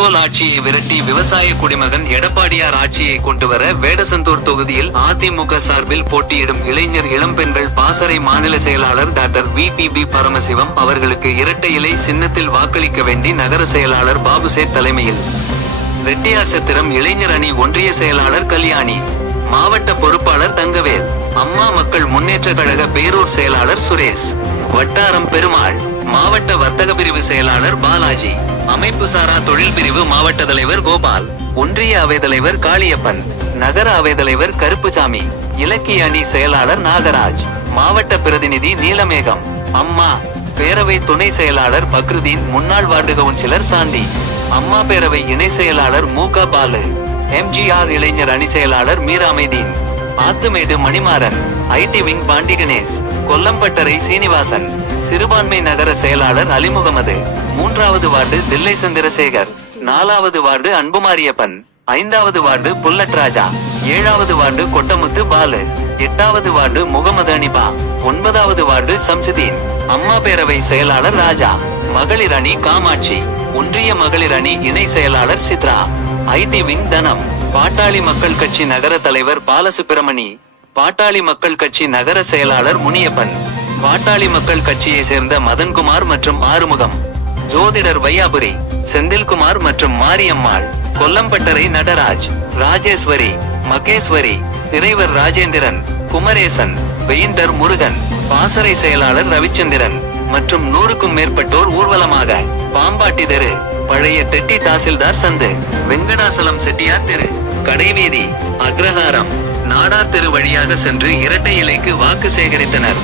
கொடுங்கோல் ஆட்சியை விரட்டி விவசாய குடிமகன் எடப்பாடியார் ஆட்சியை கொண்டுவர வேடசந்தூர் தொகுதியில் அதிமுக சார்பில் போட்டியிடும் இளைஞர் இளம்பெண்கள் பாசறை மாநில செயலாளர் டாக்டர் VPB பரமசிவம் அவர்களுக்கு இரட்டை இலை சின்னத்தில் வாக்களிக்க வேண்டி நகர செயலாளர் பாபுசேட் தலைமையில் ரெட்டியார்சத்திரம் இளைஞர் அணி ஒன்றிய செயலாளர் கல்யாணி, மாவட்ட பொறுப்பாளர் தங்கவேல், அம்மா மக்கள் முன்னேற்ற கழக பேரூர் செயலாளர் சுரேஷ், வட்டாரம் பெருமாள், மாவட்ட வர்த்தக பிரிவு செயலாளர் பாலாஜி, அமைப்பு சாரா தொழில் பிரிவு மாவட்ட தலைவர் கோபால், ஒன்றிய அவைத்தலைவர் காளியப்பன், நகர அவைத்தலைவர் கருப்புசாமி, இலக்கிய அணி செயலாளர் நாகராஜ், மாவட்ட பிரதிநிதி நீலமேகம், அம்மா பேரவை துணை செயலாளர் பக்ருதீன், முன்னாள் வார்டு கவுன்சிலர் சாண்டி, அம்மா பேரவை இணை செயலாளர் மூக பாலு, MGR இளைஞர் அணி செயலாளர் மீராமைதீன், ஆத்துமேடு மணிமாறன், IT விங் பாண்டி கணேஷ், கொல்லம்பட்டறை சீனிவாசன், சிறுபான்மை நகர செயலாளர் அலிமுகமது, 3வது வார்டு தில்லை சந்திரசேகர், 4வது வார்டு அன்புமாரியப்பன், 5வது வார்டு புல்லட்ராஜா, 7வது வார்டு கொட்டமுத்து பாலு, 8வது வார்டு முகமது அனிபா, 9வது வார்டு சம்சுதீன், அம்மா பேரவை செயலாளர் ராஜா, மகளிர் அணி காமாட்சி, ஒன்றிய மகளிர் அணி இணை செயலாளர் சித்ரா, IT விங் தனம், பாட்டாளி மக்கள் கட்சி நகர தலைவர் பாலசுப்பிரமணி, பாட்டாளி மக்கள் கட்சி நகர செயலாளர் முனியப்பன், பாட்டாளி மக்கள் கட்சியை சேர்ந்த மதன்குமார் மற்றும் ஆறுமுகம், ஜோதிடர் வையாபுரி, செந்தில்குமார் மற்றும் மாரியம்மாள், கொல்லம்பட்டறை நடராஜ், ராஜேஸ்வரி, மகேஸ்வரி, திரைவர் ராஜேந்திரன், குமரேசன், பெயிண்டர் முருகன், பாசறை செயலாளர் ரவிச்சந்திரன் மற்றும் 100க்கும் மேற்பட்டோர் ஊர்வலமாக பாம்பாட்டி தெரு, பழைய டெட்டி தாசில்தார் சந்து, வெங்கடாசலம் செட்டியார் தெரு, கடைவீதி, அக்ரஹாரம், நாடார் தெரு வழியாக சென்று இரட்டை இலைக்கு வாக்கு சேகரித்தனர்.